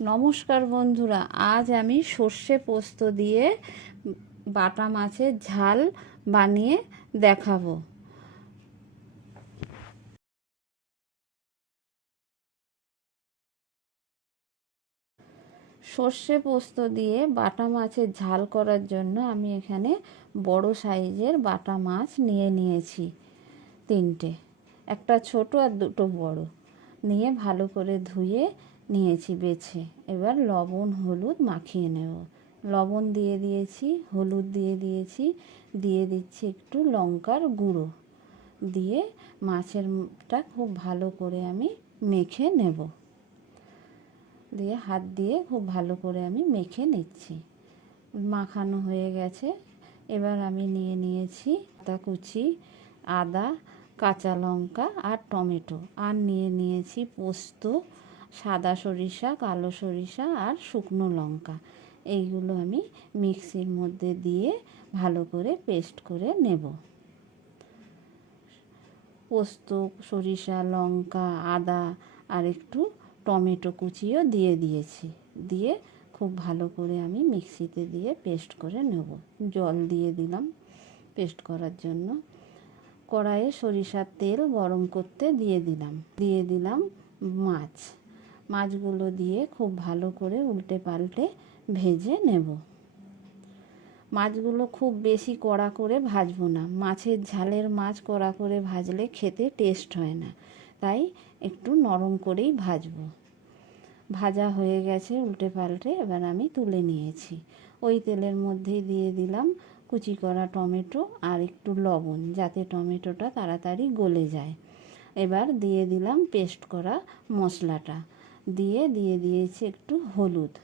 নমস্কার বন্ধুরা, আজ আমি সর্ষে পোস্ত দিয়ে বাটা মাছের ঝাল বানিয়ে দেখাবো। সর্ষে পোস্ত দিয়ে বাটা মাছের ঝাল করার জন্য আমি এখানে বড় সাইজের বাটা মাছ নিয়েছি তিনটে, একটা ছোট আর দুটো বড় নিয়ে ভালো করে ধুয়ে নিয়েছি বেছে। এবার লবণ হলুদ মাখিয়ে নেব। লবণ দিয়ে দিয়েছি, হলুদ দিয়ে দিয়েছি, দিয়ে দিচ্ছি একটু লঙ্কার গুঁড়ো, দিয়ে মাছেরটা খুব ভালো করে আমি মেখে নেব। দিয়ে হাত দিয়ে খুব ভালো করে আমি মেখে নিচ্ছি। মাখানো হয়ে গেছে। এবার আমি নিয়েছি আদা কুচি, আদা, কাঁচা লঙ্কা আর টমেটো, আর নিয়েছি পোস্ত, সাদা সরিষা, কালো সরিষা আর শুকনো লঙ্কা। এইগুলো আমি মিক্সির মধ্যে দিয়ে ভালো করে পেস্ট করে নেব। পোস্ত, সরিষা, লঙ্কা, আদা আর একটু টমেটো কুচিও দিয়ে দিয়েছি। দিয়ে খুব ভালো করে আমি মিক্সিতে দিয়ে পেস্ট করে নেব। জল দিয়ে দিলাম পেস্ট করার জন্য। কড়াইয়ে সরিষার তেল গরম করতে দিয়ে দিলাম মাছগুলো দিয়ে খুব ভালো করে উল্টে পাল্টে ভেজে নেব। মাছগুলো খুব বেশি কড়া করে ভাজবো না, মাছের ঝালের মাছ কড়া করে ভাজলে খেতে টেস্ট হয় না, তাই একটু নরম করেই ভাজবো। ভাজা হয়ে গেছে উল্টে পাল্টে, এবার আমি তুলে নিয়েছি। ওই তেলের মধ্যেই দিয়ে দিলাম কুচি করা টমেটো আর একটু লবণ, যাতে টমেটোটা তাড়াতাড়ি গলে যায়। এবার দিয়ে দিলাম পেস্ট করা মশলাটা, দিয়ে দিয়েছি একটু হলুদ,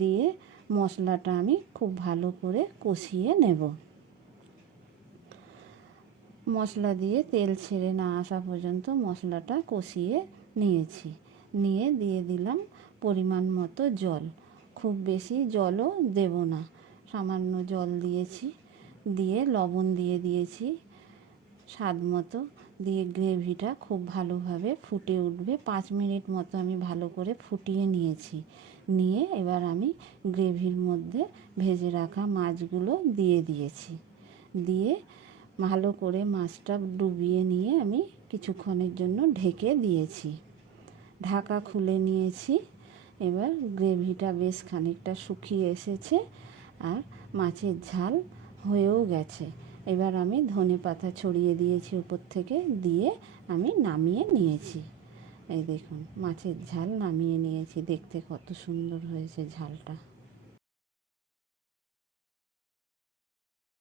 দিয়ে মশলাটা আমি খুব ভালো করে কষিয়ে নেব। মশলা দিয়ে তেল ছেড়ে না আসা পর্যন্ত মশলাটা কষিয়ে নিয়েছি। দিয়ে দিলাম পরিমাণ মতো জল, খুব বেশি জলও দেব না, সামান্য জল দিয়েছি। দিয়ে লবণ দিয়ে দিয়েছি স্বাদ মতো। দিয়ে গ্রেভিটা খুব ভালোভাবে ফুটে উঠবে। 5 মিনিট মতো আমি ভালো করে ফুটিয়ে নিয়েছি। এবার আমি গ্রেভির মধ্যে ভেজে রাখা মাছগুলো দিয়ে দিয়েছি। দিয়ে ভালো করে মাছটা ডুবিয়ে নিয়ে আমি কিছুক্ষণের জন্য ঢেকে দিয়েছি। ঢাকা খুলে নিয়েছি। এবার গ্রেভিটা বেশ খানিকটা শুকিয়ে এসেছে আর মাছের ঝাল হয়েও গেছে। এবার আমি ধনেপাতা ছড়িয়ে দিয়েছি উপর থেকে, দিয়ে আমি নামিয়ে নিয়েছি। এই দেখুন মাছের ঝাল নামিয়ে নিয়েছি, দেখতে কত সুন্দর হয়েছে ঝালটা।